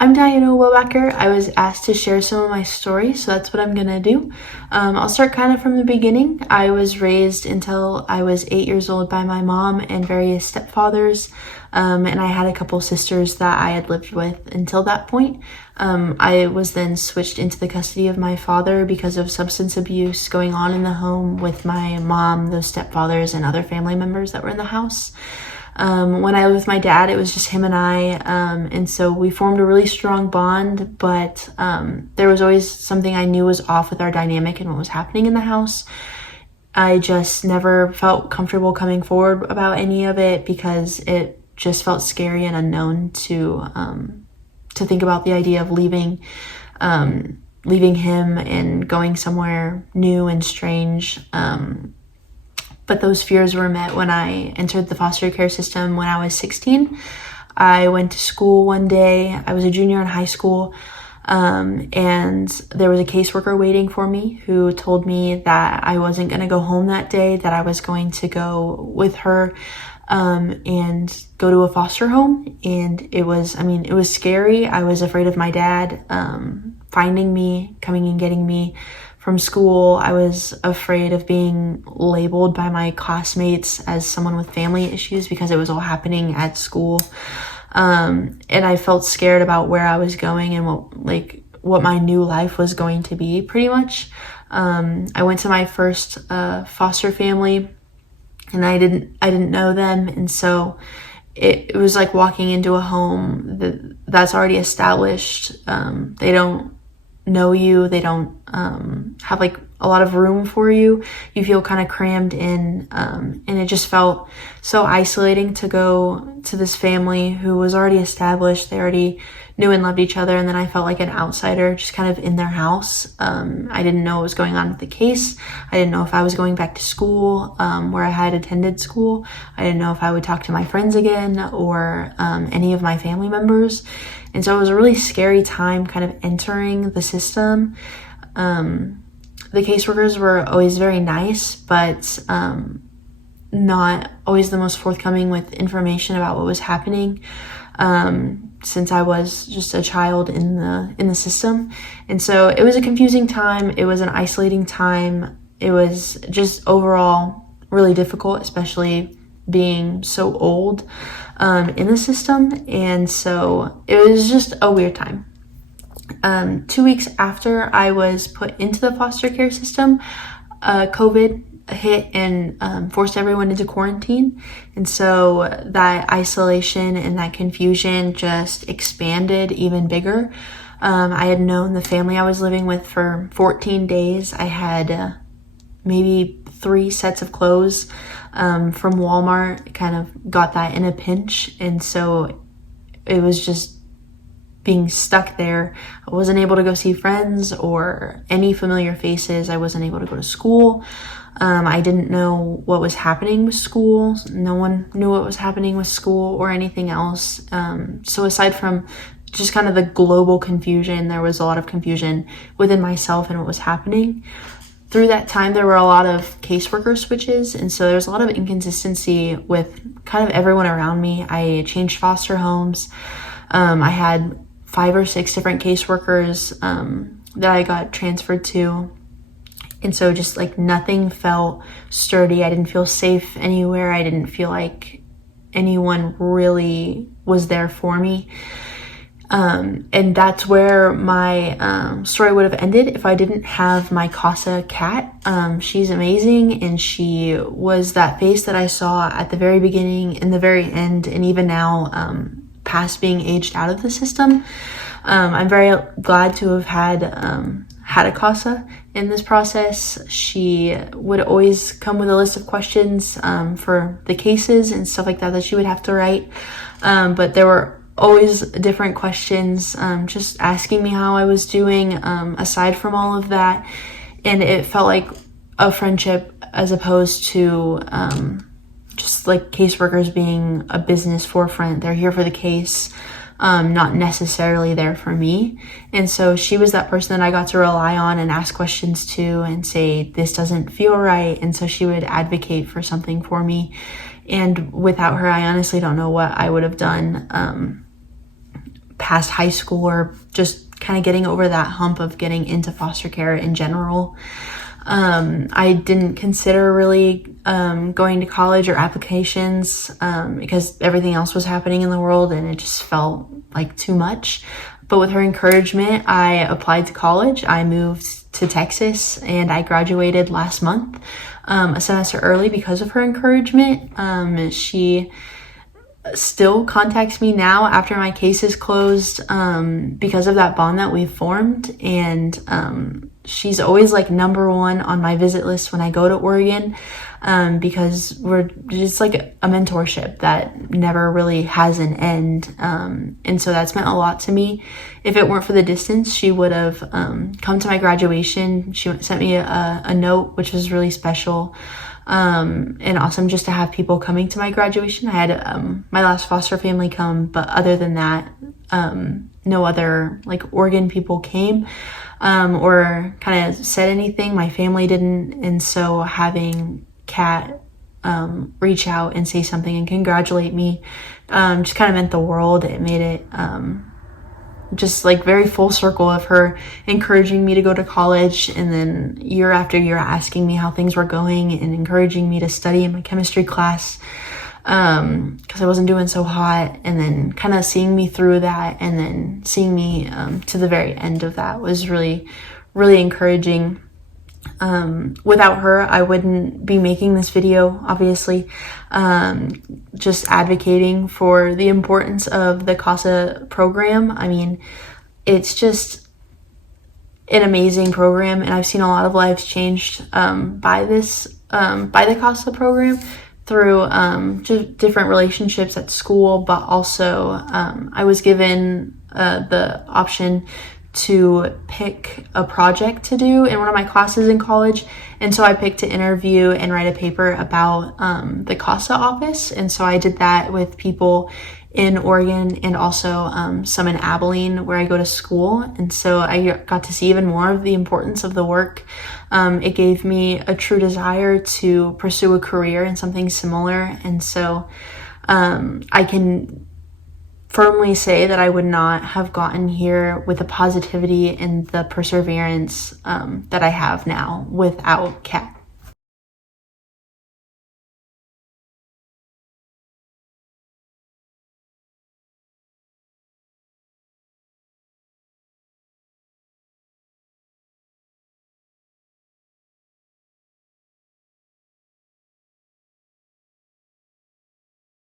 I'm Diana Weilbacher. I was asked to share some of my story, so that's what I'm gonna do. I'll start kind of from the beginning. I was raised until I was 8 years old by my mom and various stepfathers, and I had a couple sisters that I had lived with until that point. I was then switched into the custody of my father because of substance abuse going on in the home with my mom, those stepfathers, and other family members that were in the house. When I lived with my dad, it was just him and I, and so we formed a really strong bond, but there was always something I knew was off with our dynamic and what was happening in the house. I just never felt comfortable coming forward about any of it because it just felt scary and unknown to think about the idea of leaving him and going somewhere new and strange. But those fears were met when I entered the foster care system when I was 16. I went to school one day. I was a junior in high school, and there was a caseworker waiting for me who told me that I wasn't going to go home that day, that I was going to go with her and go to a foster home. And it was scary. I was afraid of my dad finding me, coming and getting me from school. I was afraid of being labeled by my classmates as someone with family issues because it was all happening at school. And I felt scared about where I was going and what my new life was going to be, pretty much. I went to my first foster family, and I didn't know them, and so it was like walking into a home that's already established. They don't know you. They don't have like a lot of room for you. You feel kind of crammed in, and it just felt so isolating to go to this family who was already established. They already knew and loved each other, and then I felt like an outsider just kind of in their house. I didn't know what was going on with the case. I didn't know if I was going back to school where I had attended school. I didn't know if I would talk to my friends again or any of my family members. And so it was a really scary time kind of entering the system. The caseworkers were always very nice, but not always the most forthcoming with information about what was happening, since I was just a child in the system. And so it was a confusing time. It was an isolating time. It was just overall really difficult, especially being so old in the system. And so it was just a weird time. 2 weeks after I was put into the foster care system, COVID hit and forced everyone into quarantine. And so that isolation and that confusion just expanded even bigger. I had known the family I was living with for 14 days. I had maybe 3 sets of clothes from Walmart. Kind of got that in a pinch. And so it was just being stuck there. I wasn't able to go see friends or any familiar faces. I wasn't able to go to school. I didn't know what was happening with school. No one knew what was happening with school or anything else. So aside from just kind of the global confusion, there was a lot of confusion within myself and what was happening. Through that time, there were a lot of caseworker switches, and so there was a lot of inconsistency with kind of everyone around me. I changed foster homes. I had 5 or 6 different caseworkers that I got transferred to. And so just like nothing felt sturdy. I didn't feel safe anywhere. I didn't feel like anyone really was there for me. And that's where my story would have ended if I didn't have my CASA cat. She's amazing, and she was that face that I saw at the very beginning, in the very end, and even now, past being aged out of the system. I'm very glad to have had a CASA in this process. She would always come with a list of questions for the cases and stuff like that she would have to write. But there were always different questions, just asking me how I was doing, aside from all of that. And it felt like a friendship as opposed to just like caseworkers being a business forefront. They're here for the case, not necessarily there for me. And so she was that person that I got to rely on and ask questions to and say, this doesn't feel right. And so she would advocate for something for me. And without her, I honestly don't know what I would have done. past high school or just kind of getting over that hump of getting into foster care in general. I didn't consider really going to college or applications because everything else was happening in the world and it just felt like too much. But with her encouragement, I applied to college. I moved to Texas and I graduated last month, a semester early because of her encouragement. She still contacts me now after my case is closed because of that bond that we've formed, and she's always like number one on my visit list when I go to Oregon, because we're just like a mentorship that never really has an end, and so that's meant a lot to me. If it weren't for the distance, she would have come to my graduation. She sent me a note, which was really special. And awesome just to have people coming to my graduation. I had my last foster family come, but other than that, no other like Oregon people came or kind of said anything. My family didn't, and so having Kat reach out and say something and congratulate me just kind of meant the world. It made it just like very full circle of her encouraging me to go to college, and then year after year asking me how things were going and encouraging me to study in my chemistry class because I wasn't doing so hot, and then kind of seeing me through that, and then seeing me to the very end of that was really, really encouraging. Without her, I wouldn't be making this video, obviously. Just advocating for the importance of the CASA program. I mean, it's just an amazing program, and I've seen a lot of lives changed by the CASA program through just different relationships at school, but also I was given the option to pick a project to do in one of my classes in college, and so I picked to interview and write a paper about the CASA office, and so I did that with people in Oregon and also some in Abilene where I go to school, and so I got to see even more of the importance of the work. It gave me a true desire to pursue a career in something similar, and so I can firmly say that I would not have gotten here with the positivity and the perseverance that I have now without Kat.